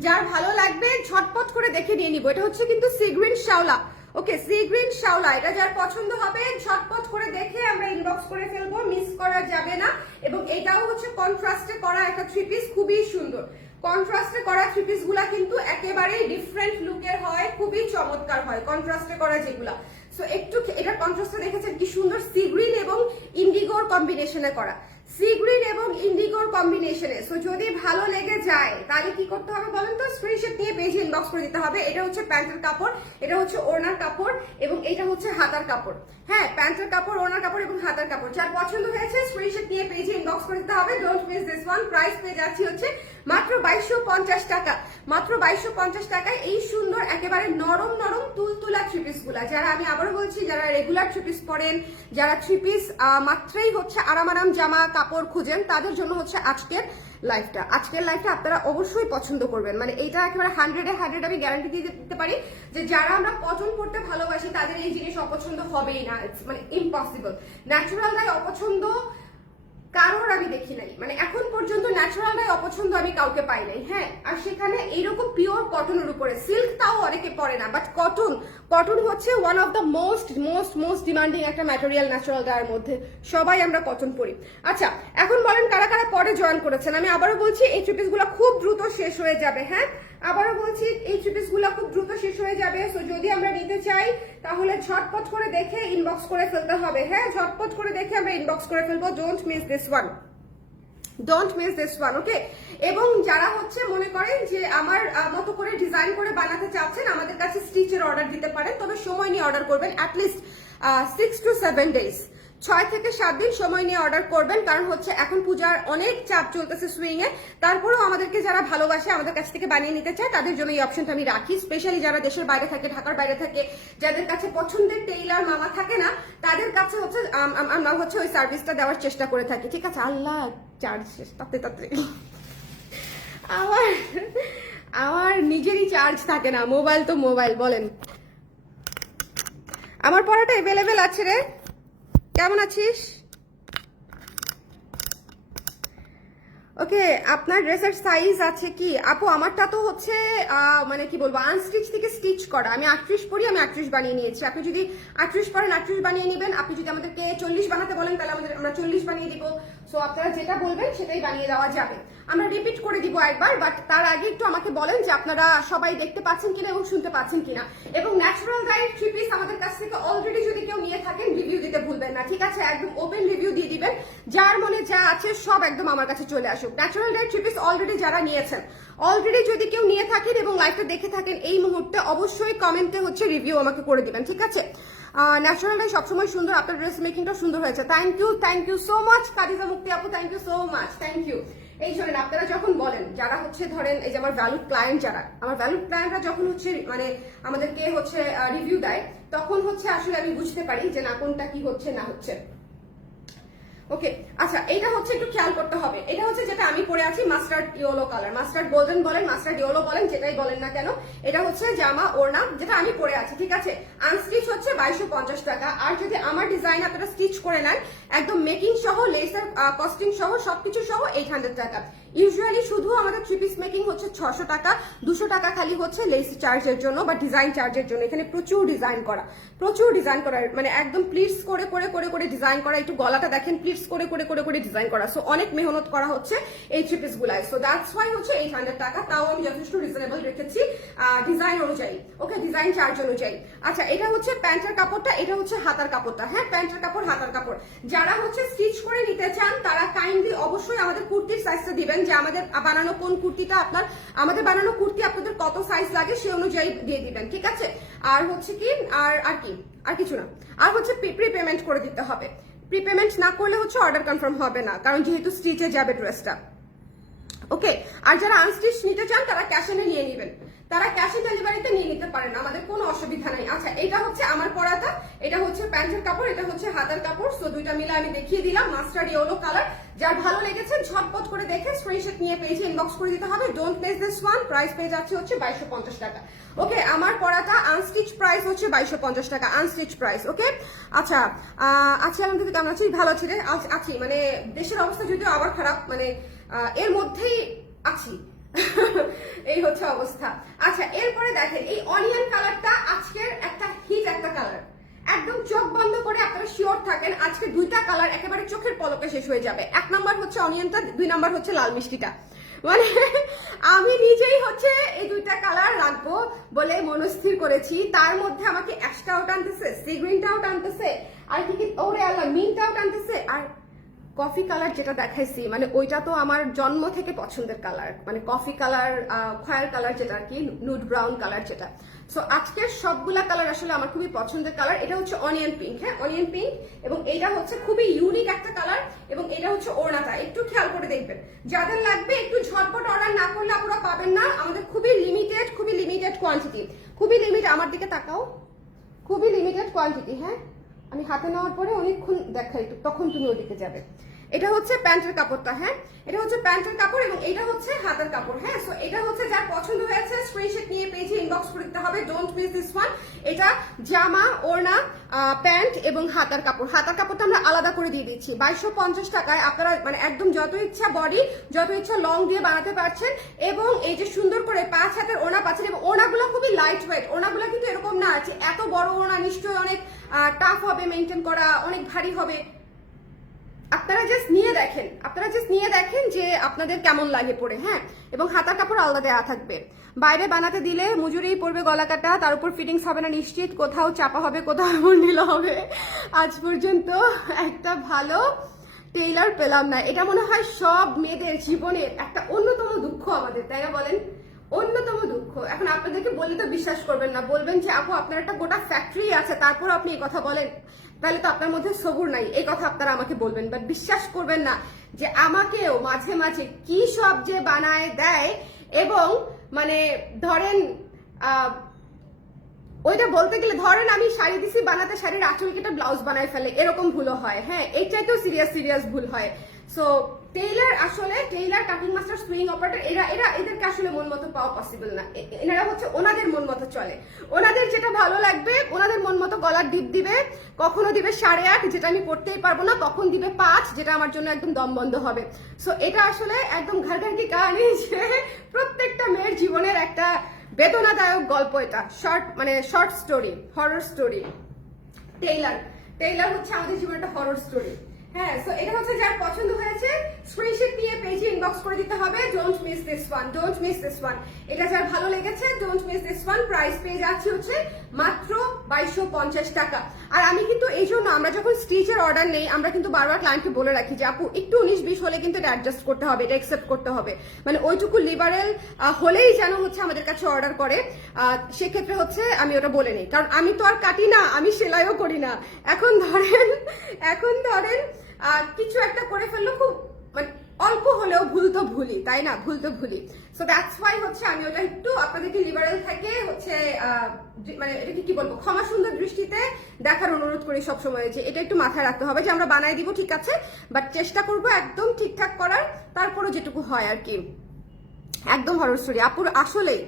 যার ভালো লাগবে ঝটপট করে দেখে নিয়ে নিব। এটা হচ্ছে কিন্তু সি গ্রিন শ্যাওলা, ওকে, সি গ্রিন শ্যাওলা, এটা যার পছন্দ হবে ঝটপট করে দেখে আমরা ইনবক্স করে ফেলবো, মিস করা যাবে না। এবং এটাও হচ্ছে কন্ট্রাস্টে করা একটা থ্রি পিস, খুবই সুন্দর। কন্ট্রাস্টে করা থ্রি পিস গুলা কিন্তু একেবারেই ডিফারেন্ট লুকের হয়, খুবই চমৎকার হয় কন্ট্রাস্টে করা যেগুলা। সো একটু এটা কন্ট্রাস্টে দেখেছেন কি সুন্দর, সি গ্রিন এবং ইন্ডিগোর কম্বিনেশনে করা, সি গ্রিন এবং ইন্ডিগোর কম্বিনেশনে। সো যদি ভালো লেগে যায় তাহলে কি করতে হবে বলেন তো, স্ক্রিনশট নিয়ে পেজে ইনবক্স করে দিতে হবে। এটা হচ্ছে প্যান্টের কাপড়, এটা হচ্ছে ওড়নার কাপড় এবং এটা হচ্ছে হাতার কাপড়। হ্যাঁ, প্যান্টের কাপড়, ওড়নার কাপড় এবং হাতার কাপড়, যার পছন্দ হয়েছে স্ক্রিনশট নিয়ে পেজে ইনবক্স করে দিতে হবে। Don't miss this one. Price পেয়ে যাচ্ছি হচ্ছে মাত্র 2250 টাকা, মাত্র 2250 টাকায় এই সুন্দর একেবারে নরম নরম তুলতুলা থ্রি পিস গুলা। যারা, আমি আবারও বলছি, যারা রেগুলার থ্রি পিস পরেন, যারা থ্রি পিস মাত্রেই হচ্ছে আরাম জামা কাপড় খুঁজেন, তাদের জন্য হচ্ছে আজকের লাইফটা আপনারা অবশ্যই পছন্দ করবেন। মানে এটা একেবারে 100 আমি গ্যারান্টি দিয়ে দিতে পারি যে যারা আমরা কটন পড়তে ভালোবাসি তাদের এই জিনিস অপছন্দ হবেই না, মানে ইম্পসিবল। ন্যাচারাল ডাই অপছন্দ কারোর আমি দেখি নাই, মানে এখন পর্যন্ত ন্যাচারাল ডাই অপছন্দ আমি কাউকে পাই নাই। হ্যাঁ, আর সেখানে এইরকম পিওর কটনের উপরে, সিল্ক তাও অনেকে পরে না, বাট কটন হচ্ছে one of the most demanding একটা ম্যাটেরিয়াল ন্যাচারাল ডায়ের মধ্যে, সবাই আমরা কটন পরি। আচ্ছা, এখন বলেন কারা কারা পরে জয়েন করেছেন। আমি আবারও বলছি এই থ্রি পিসগুলো খুব দ্রুত শেষ হয়ে যাবে। হ্যাঁ, আবারও বলছি এই থ্রি পিসগুলো খুব দ্রুত শেষ হয়ে যাবে। সো যদি আমরা নিতে চাই তাহলে ঝটপট করে দেখে ইনবক্স করে ফেলতে হবে। হ্যাঁ, ঝটপট করে দেখে আমরা ইনবক্স করে ফেলবো। ডোন্ট মিস দিস ওয়ান, ওকে। এবং যারা হচ্ছে মনে করেন যে আমার মতো করে ডিজাইন করে বানাতে চাচ্ছেন, আমাদের কাছে স্টিচের অর্ডার দিতে পারেন, তবে সময় নিয়ে অর্ডার করবেন, অ্যাটলিস্ট 6 to 7 days, 6 থেকে 7 দিন সময় নিয়ে অর্ডার করবেন। কারণ হচ্ছে এখন পূজার অনেক চাপ চলতেছে সুইং এ, তারপরেও আমাদেরকে যারা ভালোবাসে, আমাদের কাছ থেকে বানিয়ে নিতে চায়, তাদের জন্য এই অপশনটা আমি রাখি। স্পেশালি যারা দেশের বাইরে থাকে, ঢাকার বাইরে থাকে, যাদের কাছে পছন্দের টেইলার মামা থাকে না, তাদের কাছে হচ্ছে আমরা হচ্ছে ওই সার্ভিসটা দেওয়ার চেষ্টা করে থাকি, ঠিক আছে। আল্লাহ, চার্জ শেষ তাতে আমার নিজেরই চার্জ থাকে না, মোবাইল তো মোবাইল বলেন। আমার পড়াটা অ্যাভেলেবেল আছে রে, কেমন আছিস? ওকে, আপনার ড্রেসের সাইজ আছে কি আপু? আমারটা তো হচ্ছে মানে কি বলবো, আনস্টিচ থেকে স্টিচ করা। আমি 38 পরি, আমি 38 বানিয়ে নিয়েছি। আপনি যদি 38 পরেন 38 বানিয়ে নেবেন। আপনি যদি আমাদেরকে 40 বানাতে বলেন তাহলে আমরা 40 বানিয়ে দিব। সো আপনারা যেটা বলবেন সেটাই বানিয়ে দেওয়া যাবে। আমরা রিপিট করে দিব একবার, বাট তার আগে একটু আমাকে বলেন যে আপনারা সবাই দেখতে পাচ্ছেন কিনা এবং শুনতে পাচ্ছেন কিনা। এবং ন্যাচারাল ডায়ের থ্রি পিস আমাদের কাছ থেকে অলরেডি যদি কেউ নিয়ে থাকেন, রিভিউ দিতে ভুলবেন না, ঠিক আছে। একদম ওপেন রিভিউ দিয়ে দিবেন, যার মনে যা আছে সব একদম আমার কাছে চলে আসুক। Natural Dyer three piece already যারা নিয়েছেন, অলরেডি যদি কেউ নিয়ে থাকেন এবং লাইভটা দেখে থাকেন এই মুহূর্তে, অবশ্যই কমেন্টে হচ্ছে রিভিউ আমাকে করে দিবেন, ঠিক আছে। ন্যাচারাল ডাই সবসময় সুন্দর, আপনার ড্রেস মেকিংটা সুন্দর হয়েছে। Thank you so much Khadija Mukti আপু, thank you so much, thank you. এই শোনেন, আপনারা যখন বলেন, যারা হচ্ছে ধরেন এই যে আমার ভ্যালুড ক্লায়েন্ট, যারা আমার ভ্যালুড ক্লায়েন্টরা যখন হচ্ছে মানে আমাদেরকে হচ্ছে রিভিউ দেয়, তখন হচ্ছে আসলে আমি বুঝতে পারি যে না কোনটা কি হচ্ছে না হচ্ছে। ওকে, আচ্ছা এটা হচ্ছে একটু খেয়াল করতে হবে। এটা হচ্ছে যেটা আমি পরে আছি mustard yellow colour, mustard golden বলেন, মাস্টার্ড ইয়েলো বলেন, যেটাই বলেন না কেন, এটা হচ্ছে জামা ওড়না যেটা আমি পরে আছি, ঠিক আছে। আনস্টিচ হচ্ছে 2250 টাকা। আর যদি আমার ডিজাইন আপনারা স্টিচ করে নেন একদম মেকিং সহ, লেসের কস্টিং সহ, সবকিছু সহ 800 টাকা। ইউজুয়ালি শুধু আমাদের 3 পিস মেকিং হচ্ছে 600 টাকা, 200 টাকা খালি হচ্ছে লেস চার্জের জন্য বা ডিজাইন চার্জের জন্য। এখানে প্রচুর ডিজাইন করা, প্রচুর ডিজাইন করা, মানে একদম প্লিটস করে করে করে করে ডিজাইন করা। একটু গলাটা দেখেন, প্লিটস করে করে করে করে ডিজাইন করা। সো অনেক মেহনত করা হচ্ছে এই 3 পিস গুলায়। সো দ্যাটস ওয়াই হচ্ছে 800 টাকা। তাও আমি যথেষ্ট রিজনেবল রেখেছি ডিজাইন অনুযায়ী, ওকে, ডিজাইন চার্জ অনুযায়ী। আচ্ছা এটা হচ্ছে প্যান্টের কাপড়টা, এটা হচ্ছে হাতার কাপড়টা। হ্যাঁ, প্যান্টের কাপড়, হাতার কাপড়। যারা হচ্ছে স্টিচ করে নিতে চান তারা কাইন্ডলি অবশ্যই আমাদের কুর্তির সাইজটা দিবেন, যে আমাদের বানানো কোন কুর্তিটা আপনার, আমাদের বানানো কুর্তি আপনাদের কত সাইজ লাগে সে অনুযায়ী দিয়ে দিবেন, ঠিক আছে। আর হচ্ছে কি আর কি, আর কিছু না। আর হচ্ছে প্রি পেমেন্ট করে দিতে হবে। প্রি পেমেন্ট না করলে হচ্ছে অর্ডার কনফার্ম হবে না, কারণ যেহেতু স্টিচে যাবে ড্রেসটা, ওকে। আর যারা আনস্টিচ নিতে চান তারা ক্যাশ এনে নিয়ে নেবেন, তারা ক্যাশ অন ডেলিভারিতে নিয়ে নিতে পারেন, আমাদের কোনো অসুবিধা নাই। আচ্ছা এটা হচ্ছে আমার পরাটা, এটা হচ্ছে প্যান্টের কাপড়, এটা হচ্ছে হাতার কাপড়। সো দুইটা মিলে আমি দেখিয়ে দিলাম, মাস্টার্ড ইয়েলো কালার। যার ভালো লেগেছে ঝটপট করে দেখে স্ক্রিনশট নিয়ে পেজে ইনবক্স করে দিতে হবে। Don't miss this one. Price পেয়ে যাচ্ছে হচ্ছে 2250 টাকা। ওকে, আমার পরাটা আনস্টিচ প্রাইস হচ্ছে 2250 টাকা, আনস্টিচ প্রাইস। ওকে, আচ্ছা আছি আলহামদুলিল্লাহ, কেমন আছি? ভালো আছি রে, আছি, মানে দেশের অবস্থা যদিও আবার খারাপ, মানে এর মধ্যেই আছি এই হচ্ছে অবস্থা। আচ্ছা এরপরে দেখেন এই অনিয়ন কালারটা আজকের একটা হিট একটা কালার, একদম চোখ বন্ধ করে আপনারা শিওর থাকেন আজকে দুইটা কালার একেবারে চোখের পলকে শেষ হয়ে যাবে। 1 নাম্বার হচ্ছে অনিয়নটা, 2 নাম্বার হচ্ছে লাল মিষ্টিটা। মানে আমি নিজেই হচ্ছে এই দুইটা কালার রাখবো বলে মনস্থির করেছি। তার মধ্যে আমাকে অ্যাশটাও টানতেছে, সি গ্রিনটাও টানতেছে, আর কি কি ওরে আল্লাহ মিন্টটাও টানতেছে, আর কফি কালার যেটা দেখাইছি মানে ওইটা তো আমার জন্ম থেকে পছন্দের কালার, মানে কফি কালার, খয়ের কালার যেটা আর কি, নুড ব্রাউন কালার যেটা। সো আজকের সবগুলা কালার আসলে আমার খুবই পছন্দের কালার। এটা হচ্ছে অনিয়ন পিঙ্ক, হ্যাঁ অনিয়ন পিঙ্ক, এবং এটা হচ্ছে খুবই ইউনিক একটা কালার, এবং এটা হচ্ছে ওড়নাটা। একটু খেয়াল করে দেখবেন, যাদের লাগবে একটু ঝটপট অর্ডার না করলে আপনারা পাবেন না। আমাদের খুবই লিমিটেড কোয়ান্টিটি, খুবই লিমিট। আমার দিকে তাকাও, খুবই লিমিটেড কোয়ান্টিটি। হ্যাঁ আমি হাতে নেওয়ার পরে অনেকক্ষণ দেখাই, তখন তুমি ওদিকে যাবে। এটা হচ্ছে প্যান্টের কাপড়টা, হ্যাঁ এটা হচ্ছে প্যান্টের কাপড়, এবং এটা হচ্ছে হাতের কাপড়। হ্যাঁ সো এটা হচ্ছে যার পছন্দ হয়েছে স্ক্রিনশট নিয়ে পেজে ইনবক্স করে দিতে হবে। Don't miss this one. এটা জামা, ওড়না, প্যান্ট এবং হাতার কাপড়। হাতার কাপড়টা আমরা আলাদা করে দিয়ে দিচ্ছি 2250 টাকায়। আপনারা মানে একদম যত ইচ্ছা বডি, যত ইচ্ছা লং দিয়ে বানাতে পারছেন, এবং এই যে সুন্দর করে 5 হাতের ওড়না পাচ্ছেন, এবং ওড়নাগুলো খুবই লাইট ওয়েট। ওড়নাগুলো কিন্তু এরকম না আছে এত বড় ওড়না, নিশ্চয়ই অনেক টাফ হবে মেনটেন করা, অনেক ভারী হবে। আপনারা জাস্ট নিয়ে দেখেন যে আপনাদের কেমন লাগে পরে। হ্যাঁ, এবং হাতার কাপড় আলাদা দেওয়া থাকবে। বাইরে বানাতে দিলে মজুরি পড়বে গলা কাটা, তার উপর ফিটিংস হবে না নিশ্চিত, কোথাও চাপা হবে, কোথাও ঢিলা হবে। আজ পর্যন্ত একটা ভালো টেইলার পেলাম না। এটা মনে হয় সব মেয়েদের জীবনের একটা অন্যতম দুঃখ আমাদের, তাই না বলেন? অন্যতম দুঃখ। এখন আপনাদেরকে বললে তো বিশ্বাস করবেন না, বলবেন যে আপু আপনার একটা গোটা ফ্যাক্টরি আছে তারপর আপনি এই কথা বলেন, তাহলে তো আপনার মধ্যে সবুর নাই। এই কথা আপনারা আমাকে বলবেন, বাট বিশ্বাস করবেন না যে আমাকেও মাঝে মাঝে কি সব যে বানায় দেয়। এবং মানে ধরেন ওইটা বলতে গেলে ধরেন আমি শাড়ি দিছি বানাতে, শাড়ির আঁচল কেটে ব্লাউজ বানায় ফেলে, এরকম ভুলও হয়। হ্যাঁ এই চাইতেও সিরিয়াস ভুল হয়। সো টেইলার, আসলে Taylor, cutting master, swing operator, এদেরকে আসলে মন মতো পাওয়া পসিবল না। এনারা হচ্ছে ওনাদের মন মতো চলে, ওনাদের যেটা ভালো লাগবে ওনাদের মন মতো গলার ডিপ দিবে, কখনো দিবে 8.5 যেটা আমি পড়তেই পারবো না, কখন দিবে 5 যেটা আমার জন্য একদম দম বন্ধ হবে। সো এটা আসলে একদম ঘর কি কাহিনী, যে প্রত্যেকটা মেয়ের জীবনের একটা বেদনাদায়ক গল্প। এটা short story, horror story. Taylor হচ্ছে আমাদের জীবনের একটা হরর স্টোরি। হ্যাঁ সো এটা হচ্ছে যার পছন্দ হয়েছে স্ক্রিনশট নিয়ে পেজে ইনবক্স করে দিতে হবে। Don't miss this one. এটা যার ভালো লেগেছে don't miss this one. Price পেয়ে যাচ্ছি হচ্ছে মাত্র 2250 টাকা। আর আমি কিন্তু এই জন্য আমরা যখন স্টিচের অর্ডার নেই আমরা কিন্তু বারবার ক্লায়েন্টকে বলে রাখি যে আপু একটু 19-20 হলে কিন্তু এটা অ্যাডজাস্ট করতে হবে, এটা অ্যাকসেপ্ট করতে হবে, মানে ওইটুকু লিবারেল হলেই যেন হচ্ছে আমাদের কাছে অর্ডার করে। সেক্ষেত্রে হচ্ছে আমি ওটা বলে নিই, কারণ আমি তো আর কাটি না, আমি সেলাইও করি না। এখন ধরেন কিছু একটা করে ফেললো, খুব মানে অল্প হলেও ভুল তো ভুলি, তাই না? ভুল তো ভুলি। সো দ্যাটস ওয়াই হচ্ছে আমি ওটা একটু আপনাদেরকে লিবারেল থেকে হচ্ছে মানে এটাকে কি বলবো, ক্ষমা সুন্দর দৃষ্টিতে দেখার অনুরোধ করি সবসময়, যে এটা একটু মাথায় রাখতে হবে যে আমরা বানাই দিব ঠিক আছে, বাট চেষ্টা করবো একদম ঠিকঠাক করার, তারপরে যেটুকু হয় আর কি। একদম হরর স্টোরি আপুর। আসলেই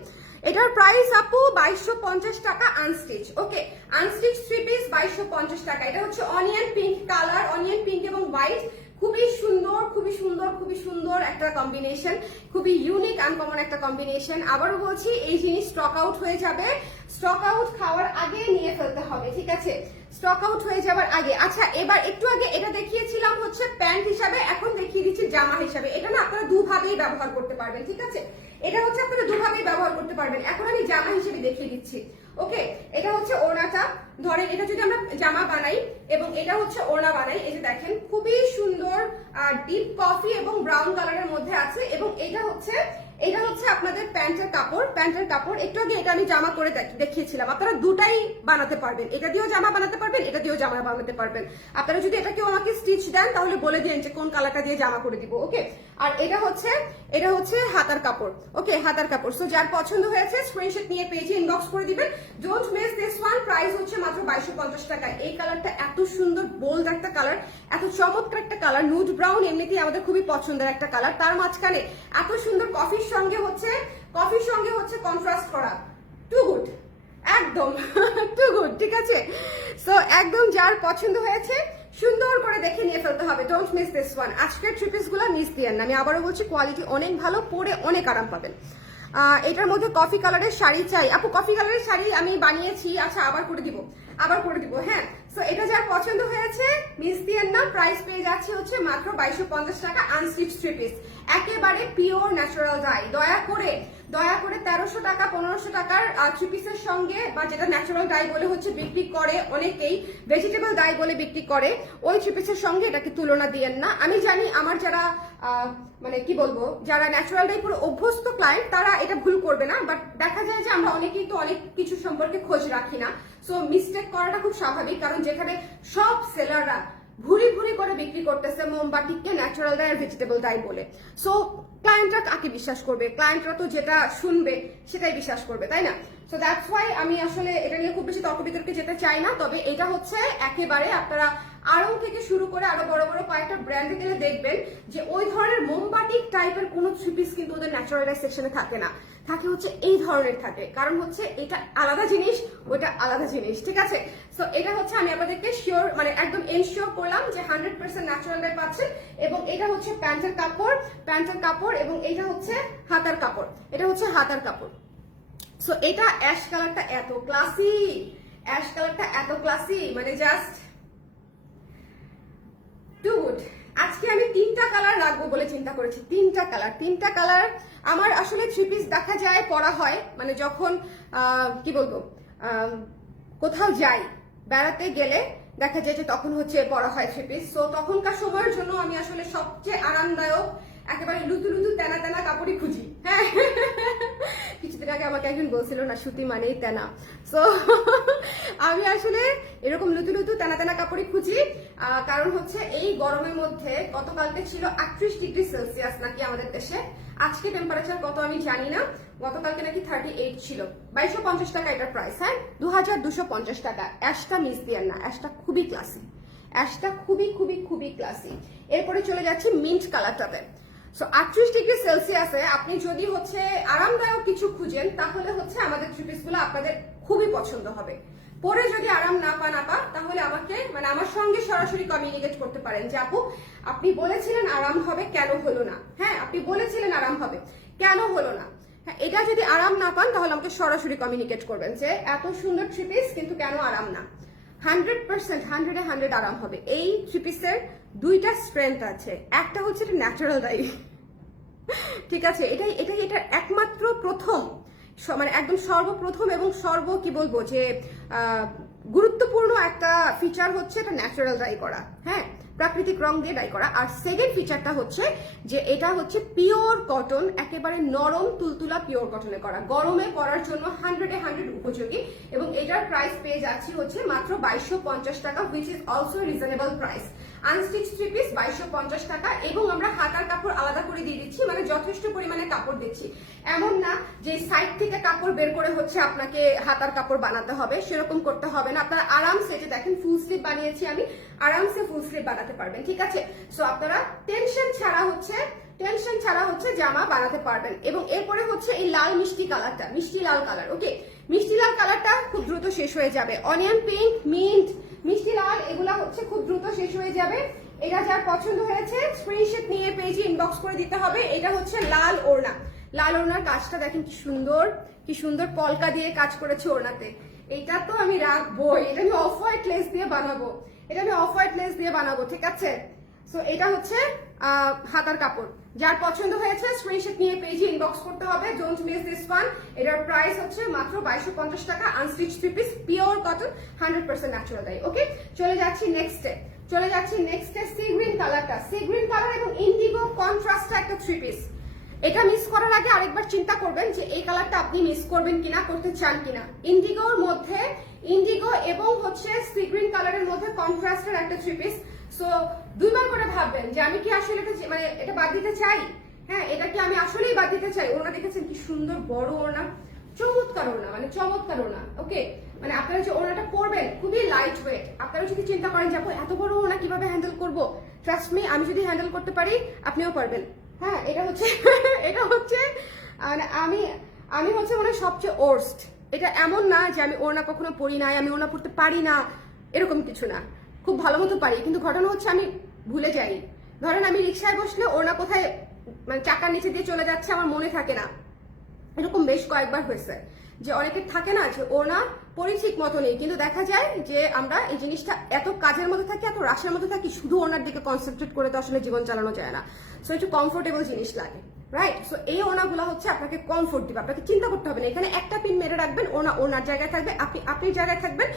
এটার প্রাইস আপু 2250 টাকা আনস্টিচ। ওকে, আনস্টিচ 3 পিস 2250 টাকা। এটা হচ্ছে onion pink colour, onion pink এবং হোয়াইট। খুবই সুন্দর, খুবই সুন্দর, খুবই সুন্দর একটা কম্বিনেশন, খুবই ইউনিক আনকমন একটা কম্বিনেশন। আবারও বলছি, এই জিনিস স্টক আউট হয়ে যাবে, স্টক আউট খাওয়ার আগে নিয়ে ফেলতে হবে, ঠিক আছে? স্টক আউট হয়ে যাবার আগে। আচ্ছা, এবার একটু আগে এটা দেখিয়েছিলাম হচ্ছে প্যান্ট হিসাবে, এখন দেখিয়ে দিচ্ছি জামা হিসাবে। এটা না আপনারা দুভাবেই ব্যবহার করতে পারবেন, ঠিক আছে? এটা হচ্ছে আপনারা দুভাবেই ব্যবহার করতে পারবেন। এখন আমি জামা হিসেবে দেখিয়ে দিচ্ছি। ওকে, এটা হচ্ছে ওড়নাটা। ধরেন এটা যদি আমরা জামা বানাই এবং এটা হচ্ছে ওড়না বানাই, এই যে দেখেন খুবই সুন্দর ডিপ কফি এবং ব্রাউন কালারের মধ্যে আছে। এবং এটা হচ্ছে আপনাদের প্যান্টের কাপড়, প্যান্টের কাপড়। একটু আগে এটা আমি জামা করে দেখিয়েছিলাম। আপনারা দুটাই বানাতে পারবেন, এটা দিয়েও জামা বানাতে পারবেন, এটা দিয়েও জামা বানাতে পারবেন। আপনারা যদি এটা কেউ আমাকে স্টিচ দেন তাহলে বলে দিন যে কোন কালারটা দিয়ে জামা করে দিব। ওকে, আর এটা হচ্ছে হাতার কাপড়। ওকে, হাতার কাপড়। সো যার পছন্দ হয়েছে স্ক্রিনশট নিয়ে পেজে ইনবক্স করে দিবেন। Don't miss this one. Price হচ্ছে মাত্র 2250 টাকা। এই কালারটা এত সুন্দর, বোল্ড একটা কালার, এত চমৎকার একটা কালার। নুড ব্রাউন এমনিতেই আমাদের খুবই পছন্দের একটা কালার, তার মাঝখানে এত সুন্দর কফির সঙ্গে হচ্ছে কন্ট্রাস্ট করা। টু গুড, একদম টু গুড, ঠিক আছে? সো একদম যার পছন্দ হয়েছে সুন্দর করে দেখে নিয়ে ফেলতে হবে। Don't miss this one. আজকের থ্রি পিস গুলো মিস দিয়েন না। আমি আবারও বলছি, কোয়ালিটি অনেক ভালো, পরে অনেক আরাম পাবেন। এটার মধ্যে কফি কালারের শাড়ি চাই আপু। কফি কালারের শাড়ি আমি বানিয়েছি। আচ্ছা, আবার করে দিব। হ্যাঁ, সো এটা যার পছন্দ হয়েছে মিস দিয়েন না। প্রাইস পেয়ে যাচ্ছে হচ্ছে মাত্র 2250 টাকা আনস্টিচ থ্রি পিস, একেবারে পিওর ন্যাচারাল ডাই। দয়া করে 1300 টাকা 1500 টাকার থ্রি পিসের সঙ্গে, বা যেটা ন্যাচারাল ডাই বলে হচ্ছে বিক্রি করে অনেকেই, ভেজিটেবল ডাই বলে বিক্রি করে, ওই থ্রি পিসের সঙ্গে এটাকে তুলনা দিয়েন না। আমি জানি আমার যারা মানে কি বলবো, যারা ন্যাচারাল ডাই পুরো অভ্যস্ত ক্লায়েন্ট তারা এটা ভুল করবে না, বাট দেখা যায় যে আমরা অনেকেই তো অনেক কিছু সম্পর্কে খোঁজ রাখি না। সো মিস্টেক করাটা খুব স্বাভাবিক, কারণ যেখানে সব সেলাররা ভুরি ভুরি করে বিক্রি করতেছে মোমবাতিকে ন্যাচারাল ডাই আর ভেজিটেবল ডাই বলে। সো ক্লায়েন্টরা কাকে বিশ্বাস করবে? ক্লায়েন্টরা তো যেটা শুনবে সেটাই বিশ্বাস করবে, তাই না? সো দ্যাটস ওয়াই আমি আসলে এটা নিয়ে খুব বেশি তর্ক বিতর্কে যেতে চাই না। তবে এটা হচ্ছে একেবারে আপনারা আড়ং থেকে শুরু করে আরো বড় বড় কয়েকটা ব্র্যান্ডে গেলে দেখবেন যে ওই ধরনের মোমবাটিক টাইপের কোনো থ্রি পিস কিন্তু ওদের ন্যাচারাল ডাই সেকশনে থাকে না, থাকে হচ্ছে এই ধরনের থাকে। কারণ হচ্ছে এটা আলাদা জিনিস, ওটা আলাদা জিনিস, ঠিক আছে? সো এটা হচ্ছে আমি আপনাদেরকে শিওর, মানে একদম এনশিওর করলাম যে 100% ন্যাচারাল ডাই পাচ্ছেন। এবং এটা হচ্ছে প্যান্টের কাপড় এবং এটা হচ্ছে হাতার কাপড়, সো এটা অ্যাশ কালারটা এত ক্লাসি, মানে জাস্ট টু গুড। আজকে আমি 3টা কালার রাখবো বলে চিন্তা করেছি। 3টা কালার আমার আসলে থ্রি পিস দেখা যায়, পরা হয়, মানে যখন কি বলবো কোথাও যাই, বেড়াতে গেলে দেখা যায় যে তখন হচ্ছে পরা হয় থ্রি পিস। সো তখনকার সময়ের জন্য আমি আসলে সবচেয়ে আরামদায়ক একেবারে লুতু তেনা কাপড়ই খুঁজি। হ্যাঁ, কিছুদিন আগে আমাকে একজন বলছিল না সুতি মানেই তেনা। সো আমি আসলে এরকম লুতু তেনা কাপড়ই খুঁজি, কারণ হচ্ছে এই গরমের মধ্যে গতকালকে ছিল 38 ডিগ্রি সেলসিয়াস নাকি আমাদের দেশে। আজকে টেম্পারেচার কত আমি জানি না, গতকালকে নাকি 38 ছিল। 2250 টাকা এটার প্রাইস। হ্যাঁ, 2250 টাকা। অ্যাশটা মিস দিয়েন না, অ্যাশটা খুবই ক্লাসি, খুবই ক্লাসি। এরপরে চলে যাচ্ছি মিন্ট কালারটাতে। সো 38 ডিগ্রি সেলসিয়াসে আপনি যদি হচ্ছে আরামদায়ক কিছু খুঁজেন তাহলে হচ্ছে আমাদের থ্রি পিস গুলো আপনাদের খুবই পছন্দ হবে। পরে যদি আরাম না পান আপা, তাহলে আমাকে মানে আমার সঙ্গে সরাসরি কমিউনিকেট করতে পারেন যে আপু আপনি বলেছিলেন আরাম হবে, কেন হলো না? হ্যাঁ, আপনি বলেছিলেন আরাম হবে, কেন হলো না? হ্যাঁ, এটা যদি আরাম না পান তাহলে আমাকে সরাসরি কমিউনিকেট করবেন যে এত সুন্দর থ্রি পিস কিন্তু কেন আরাম না। 100% 100 আরাম হবে। এই থ্রি পিসের দুইটা স্ট্রেংথ আছে, একটা হচ্ছে এটা ন্যাচারাল ডাই, ঠিক আছে? এটার একমাত্র প্রথম, মানে একদম সর্বপ্রথম এবং কি বলবো যে গুরুত্বপূর্ণ একটা ফিচার হচ্ছে এটা ন্যাচারাল ডাই করা। হ্যাঁ, প্রাকৃতিক রং দিয়ে ডাই করা। আর সেকেন্ড ফিচারটা হচ্ছে যে এটা হচ্ছে পিওর কটন, একেবারে নরম তুলতুলা পিওর কটনে করা, গরমে পরার জন্য 100 উপযোগী। এবং এটার প্রাইস পেয়ে যাচ্ছি হচ্ছে মাত্র 2250 টাকা, which is also reasonable price. Unstitch 3 piece 2250 টাকা, এবং আমরা হাতার কাপড় আলাদা করে দিয়ে দিচ্ছি, মানে যথেষ্ট পরিমাণে কাপড় দিচ্ছি। এমন না যে সাইড থেকে কাপড় বের করে হচ্ছে আপনাকে হাতার কাপড় বানাতে হবে, সেরকম করতে হবে না। আপনারা আরামসে, যে দেখেন ফুল স্লিভ বানিয়েছি আমি, আরামসে ফুল স্লিভ বানাতে পারবেন, ঠিক আছে? সো আপনারা টেনশন ছাড়া হচ্ছে জামা বানাতে পারবেন। এবং এরপরে হচ্ছে এই লাল মিষ্টি কালারটা, মিষ্টি লাল কালার, ওকে? মিষ্টি লাল কালারটা খুব দ্রুত শেষ হয়ে যাবে। অনিয়ন পিঙ্ক, মিন্ট, মিষ্টি লাল, এগুলা হচ্ছে খুব দ্রুত শেষ হয়ে যাবে। এটা যার পছন্দ হয়েছে স্ক্রিনশট নিয়ে পেজে ইনবক্স করে দিতে হবে। এটা হচ্ছে লাল ওড়না, লাল ওড়নার কাজটা দেখেন কি সুন্দর পলকা দিয়ে কাজ করেছে ওড়নাতে। এটা তো আমি রাখবো, এটা আমি অফ হোয়াইট লেস দিয়ে বানাবো, ঠিক আছে? সো এটা হচ্ছে হাতার কাপড়। যার পছন্দ হয়েছে স্ক্রিনশট নিয়ে পেজে ইনবক্স করতে হবে, ডোন্ট মিস দিস ওয়ান। এটার প্রাইস হচ্ছে মাত্র 2250 টাকা, unstitch 3 piece, pure cotton, 100% natural dye. Okay, চলে যাচ্ছি নেক্সটে সি গ্রিন কালারটা, সি গ্রিন কালার এবং ইন্ডিগো কন্ট্রাস্টে একটা 3 পিস। এটা মিস করার আগে আরেকবার চিন্তা করবেন যে এই কালারটা আপনি মিস করবেন কিনা, করতে চান কিনা। ইন্ডিগোর মধ্যে, ইন্ডিগো এবং হচ্ছে সি গ্রিন কালারের মধ্যে কন্ট্রাস্টের একটা 3 পিস। সো দুইবার করে ভাববেন যে আমি কি আসলে মানে এটা বাদ দিতে চাই। হ্যাঁ, এটা কি আমি আসলেই বাদ দিতে চাই। ওড়না দেখেছেন কি সুন্দর বড় ওড়না, চমৎকার ওড়না, ওকে? মানে আপনারা যে ওড়নাটা পরবেন খুবই লাইট ওয়েট। আপনারা যদি চিন্তা করেন যে এত বড় ওড়না কিভাবে হ্যান্ডেল করব, ট্রাস্ট মি, আমি যদি হ্যান্ডেল করতে পারি আপনিও পারবেন। হ্যাঁ, এটা হচ্ছে আমি হচ্ছে মানে সবচেয়ে ওর্স্ট। এটা এমন না যে আমি ওড়না কখনো পরি নাই, আমি ওড়না পরতে পারি না, এরকম কিছু না। খুব ভালো মতো পারি, কিন্তু ঘটনা হচ্ছে আমি ভুলে যাই। ধরেন আমি রিক্সায় বসলে ওড়না কোথায় মানে চাকার নিচে দিয়ে চলে যাচ্ছে আমার মনে থাকে না। এরকম বেশ কয়েকবার হয়েছে যে অনেকের থাকে না যে ওড়না পরি ঠিক মতো নেই, কিন্তু দেখা যায় যে আমরা এই জিনিসটা এত কাজের মধ্যে থাকি, এত রাশের মধ্যে থাকি, শুধু ওড়নার দিকে কনসেন্ট্রেট করে তো আসলে জীবন চালানো যায় না। সো একটু কমফোর্টেবল জিনিস লাগে, রাইট? সো এই ওড়নাগুলো হচ্ছে আপনাকে কমফোর্ট দিবে, আপনাকে চিন্তা করতে হবে না। এখানে একটা পিন মেরে রাখবেন, ওড়নার জায়গায় থাকবে, আপনি জায়গায় থাকবেন,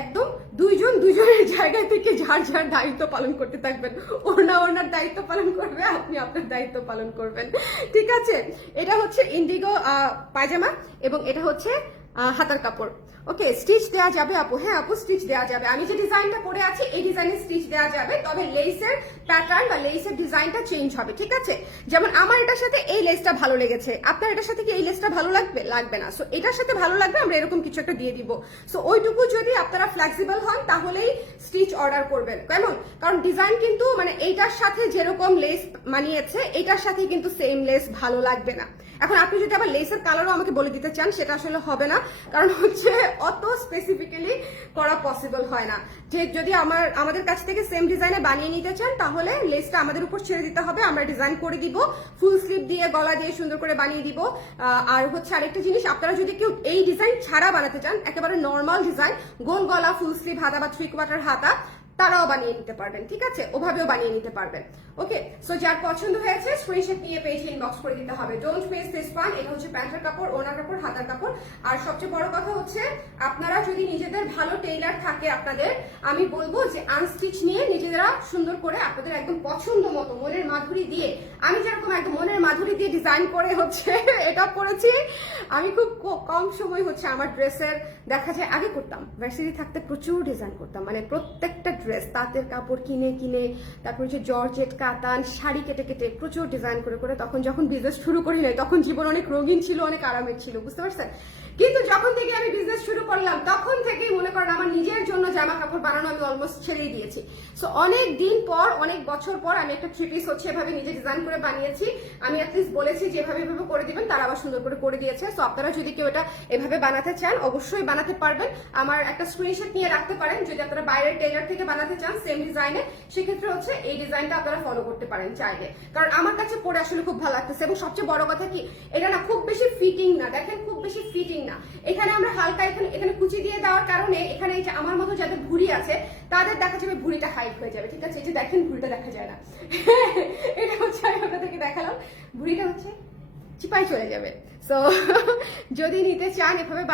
একদম দুইজনের জায়গায় থেকে যার দায়িত্ব পালন করতে থাকবেন। ওড়নার দায়িত্ব পালন করবে, আপনি আপনার দায়িত্ব পালন করবেন, ঠিক আছে? এটা হচ্ছে ইন্ডিগো পায়জামা এবং এটা হচ্ছে হাতার কাপড়। ওকে, স্টিচ দেওয়া যাবে আপু? হ্যাঁ আপু, স্টিচ দেওয়া যাবে। আমি যে ডিজাইনটা পরে আছি এই ডিজাইনের স্টিচ দেওয়া যাবে, তবে লেসের প্যাটার্ন বা লেসের ডিজাইনটা চেঞ্জ হবে, ঠিক আছে? যেমন আমার এটার সাথে এই লেসটা ভালো লেগেছে, আপনার এটার সাথে কি এই লেসটা ভালো লাগবে না। সো এটার সাথে ভালো লাগবে, আমরা এরকম কিছু একটা দিয়ে দিব। সো ওইটুকু যদি আপনারা ফ্লেক্সিবল হন তাহলেই স্টিচ অর্ডার করবেন। কেমন? কারণ ডিজাইন কিন্তু মানে এইটার সাথে যেরকম লেস মানিয়েছে এটার সাথে কিন্তু সেম লেস ভালো লাগবে না। এখন আপনি যদি আবার লেসের কালারও আমাকে বলে দিতে চান, সেটা আসলে হবে না, কারণ হচ্ছে অত স্পেসিফিক্যালি করা পসিবল হয় না। যে যদি আমাদের কাছ থেকে সেম ডিজাইনে বানিয়ে নিতে চান তাহলে লেসটা আমাদের উপর ছেড়ে দিতে হবে, আমরা ডিজাইন করে দিব, ফুল স্লিভ দিয়ে গলা দিয়ে সুন্দর করে বানিয়ে দিব। আর হচ্ছে আরেকটা জিনিস, আপনারা যদি কেউ এই ডিজাইন ছাড়া বানাতে চান, একেবারে নর্মাল ডিজাইন, গোল গলা, ফুল স্লিভ হাতা বা 3/4 হাতা, তারাও বানিয়ে নিতে পারবেন, ঠিক আছে? ওভাবেও বানিয়ে নিতে পারবেন। ওকে, সো যার পছন্দ হয়েছে স্ক্রিনশট নিয়ে পেজে ইনবক্স করে দিতে হবে, ডোন্ট মিস দিস ওয়ান। এটা হচ্ছে প্যান্টের কাপড়, ওড়নার কাপড়, হাতার কাপড়। আর সবচেয়ে বড় কথা হচ্ছে আপনারা যদি নিজেদের ভালো টেইলার থাকে আপনাদের, আমি বলবো যে আনস্টিচ নিয়ে নিজেরা সুন্দর করে আপনাদের একদম পছন্দ মতো মনের মাধুরী দিয়ে, আমি যেরকম একদম মনের মাধুরী দিয়ে ডিজাইন করে হচ্ছে এটা পরেছি। আমি খুব কম সময় হচ্ছে আমার ড্রেসের দেখা যায়, আগে করতাম ভার্সিটি থাকতে প্রচুর ডিজাইন করতাম, মানে প্রত্যেকটা ড্রেস তাঁতের কাপড় কিনে তারপর হচ্ছে জর্জেট কাতান শাড়ি কেটে প্রচুর ডিজাইন করে তখন যখন বিজনেস শুরু করি নাই তখন জীবন অনেক রঙিন ছিল, অনেক আরামের ছিল, বুঝতে পারছেন? কিন্তু যখন থেকে আমি বিজনেস শুরু করলাম তখন থেকেই মনে করেন আমার নিজের জন্য জামা কাপড় বানানো আমি অলমোস্ট ছেড়েই দিয়েছি। সো অনেক দিন পর, অনেক বছর পর আমি একটা 3 পিস হচ্ছে এভাবে নিজে ডিজাইন করে বানিয়েছি। আমি অ্যাটলিস্ট বলেছি যে এভাবে করে দিবেন, তারা আবার সুন্দর করে দিয়েছে। সো আপনারা যদি কেউ এটা এভাবে বানাতে চান অবশ্যই বানাতে পারবেন। আমার একটা স্ক্রিনশট নিয়ে রাখতে পারেন যদি আপনারা বাইরের টেইলার থেকে বানাতে চান সেম ডিজাইনে, সেক্ষেত্রে হচ্ছে এই ডিজাইনটা আপনারা ফলো করতে পারেন চাইলে, কারণ আমার কাছে পরে আসলে খুব ভালো লাগতেছে। এবং সবচেয়ে বড় কথা কি, এটা না খুব বেশি ফিটিং না, দেখেন খুব বেশি ফিটিং না। এখানে আমরা হালকা এখানে কুচি দিয়ে দেওয়ার কারণে এখানে এই যে আমার মতো যাদের ভুঁড়ি আছে তাদের দেখা যাবে ভুঁড়িটা হাইট হয়ে যাবে, ঠিক আছে? এই যে দেখেন ভুঁড়িটা দেখা যায় না, এটা হচ্ছে আমি আপনাদেরকে দেখালাম, ভুঁড়িটা হচ্ছে চিপাই চলে যাবে। সো যদি নিতে চান এভাবে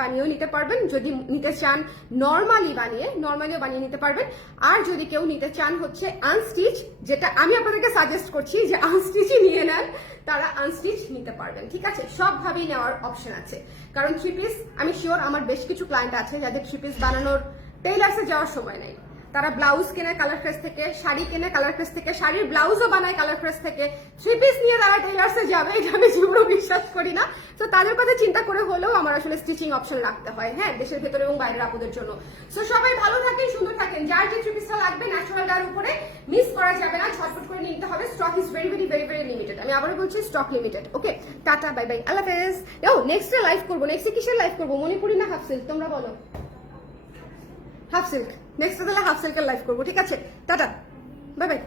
বানিয়েও নিতে পারবেন, যদি নিতে চান নর্মালিও বানিয়ে নিতে পারবেন। আর যদি কেউ নিতে চান হচ্ছে আনস্টিচ, যেটা আমি আপনাদেরকে সাজেস্ট করছি যে আনস্টিচই নিয়ে নেন, তারা আনস্টিচ নিতে পারবেন, ঠিক আছে? সবভাবেই নেওয়ার অপশন আছে, কারণ 3 পিস আমি শিওর আমার বেশ কিছু ক্লায়েন্ট আছে যাদের 3 পিস বানানোর টেইলার্সে যাওয়ার সময় নাই। তারা ব্লাউজ কেনে কালার ফ্রেস থেকে, শাড়ি কেনে কালার ফ্রেস থেকে, শাড়ির ব্লাউজও বানায় কালার ফ্রেস থেকে, 3 পিস নিয়ে তারা টেইলার্সে যাবে, এটা আমি জীবনেও বিশ্বাস করি না। তো তাদের কথা চিন্তা করে হলেও আমার আসলে স্টিচিং অপশন রাখতে হয়, হ্যাঁ, দেশের ভেতরে এবং বাইরের আপুদের জন্য। সো সবাই ভালো থাকেন, সুন্দর থাকেন। যার যে 3 পিসটা লাগবে ন্যাচারালটার উপরে মিস করা যাবে না, ঝটপট করে নিতে হবে। Stock is very very very very limited. আমি আবারও বলছি, স্টক লিমিটেড। ওকে, টাটা, বাই বাই, আল্লাহ হাফেজ। নেক্সট লাইভ করবো, নেক্সট কিসের লাইভ করবো, মণিপুরি না হাফ সিল্ক, তোমরা বলো। হাফ সিল্ক, নেক্সট তাহলে হাফ সিল্কের লাইভ করবো, ঠিক আছে? Tata, bye bye.